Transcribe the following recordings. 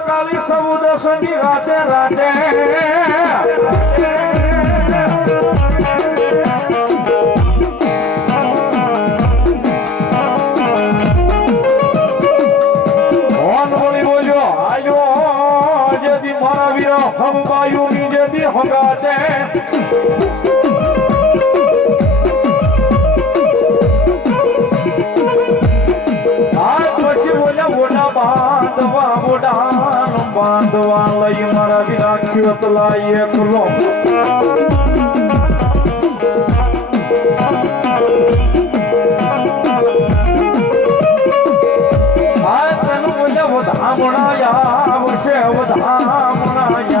કાલી સૌદ સંગી રાતે રાતે કોણ બોલી બોલ્યો આયો જેથી મારા વીરો હંબાયું ની જેથી હંગાતે બાંધવા લઈ મારા વિના ખેતલા એકલો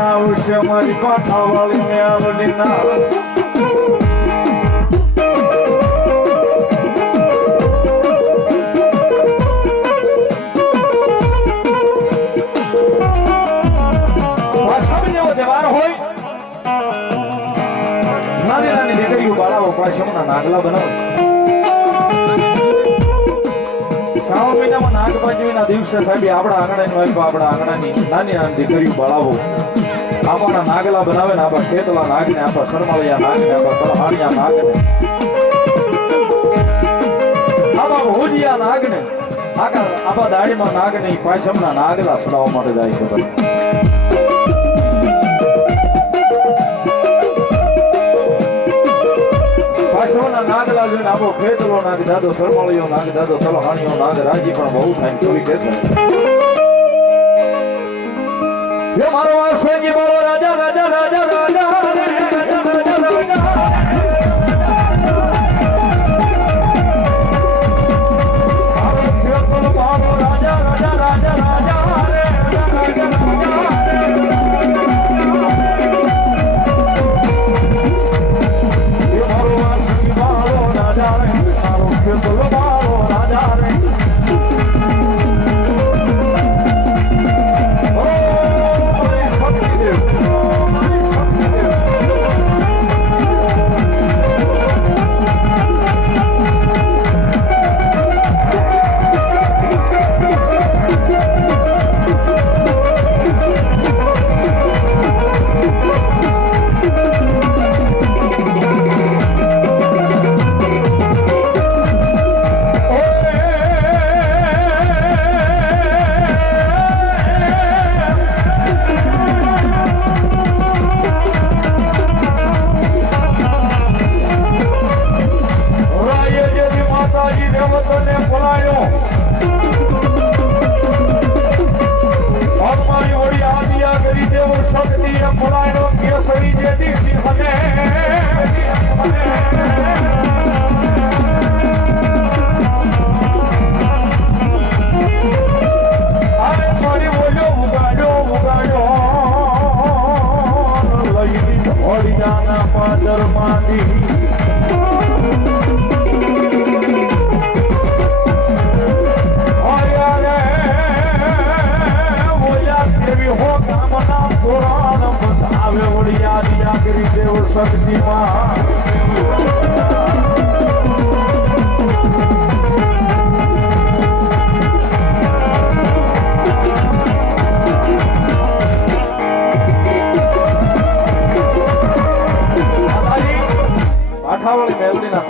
આવશે મારી પાઠા વાળી ને આવડી ના નાગલા બનાવો શ્રાવણ મહિનામાં નાગપાંચમીના દિવસે સાહેબ આપણા આંગણાની નાની નાની દીકરીઓ બાળાવો આપણા નાગલા બનાવે ને આપણા ખેતલા નાગને આપણા શરમાળિયા નાગને આપણા તલહાણિયા નાગને આપણા ભોજિયા નાગને આપણા દાડીમાં નાગને પાછમના નાગલા સડાવવા માટે જાય છે ભાઈ નાગલા જોઈને આપો ખેતલો નાગ દાદો શરમાળીઓ નાગ દાદો તલહાણીઓ નાગ રાજી પણ બહુ થાય ચોરી કે છે મારો વાસજી મારો રાજા રાજા રાજા રાજા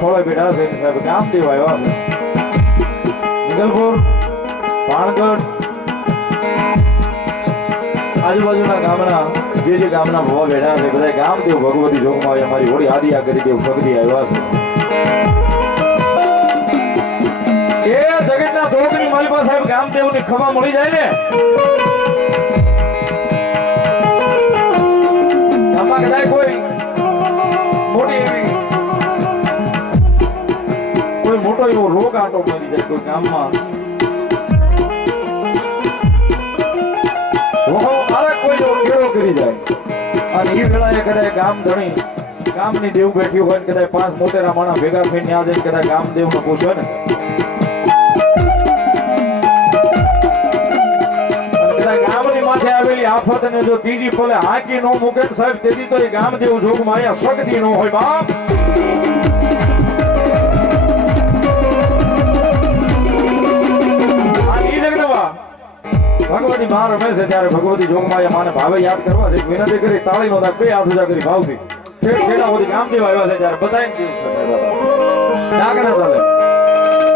ખોળે બેઠા છે સાહેબ ગામ દેવા આવ્યા છે નિગલપુર પાણગઢ આજુબાજુના ગામના જે ગામના ભવા બેઠા છે બધા ગામ દેવ ભગવતી જોગમાં આવે અમારી હોળી આદિ આ કરી દેવ ભક્તિ આવ્યા છે એ જગતના ધોકની મારી પાસે સાહેબ ગામ દેવની ખબર મળી જાય ને ગામમાં કદાચ કોઈ મોટી એવી મોટો એવો રોગ આંટો મળી જાય કોઈ ગામમાં અને એ વેળાએ કદાચ ગામ ધણી ગામની દેવ બેઠી હોય ને કદાચ 5 મોટેરા માણસ ભેગા થઈને ત્યાં જઈને કદાચ ગામદેવને પૂછે ને ગામની માથે આવેલી આફતને જો ત્રીજી ફલે હાકી નો મૂકે ને સાહેબ તેથી તો એ ગામદેવ જોગમાં અહીંયા શક્તિ નો હોય બાપ. ભગવતી માં રમે છે ત્યારે ભગવતી જોગમાં માને ભાવે યાદ કરવા છે વિનંતી કરી તાળી નો બે હાથ ઉજા કરી ભાવથી છેડા સુધી ગામદેવ આવ્યા છે ત્યારે બધાને દિવસ છે જાગણા ચાલે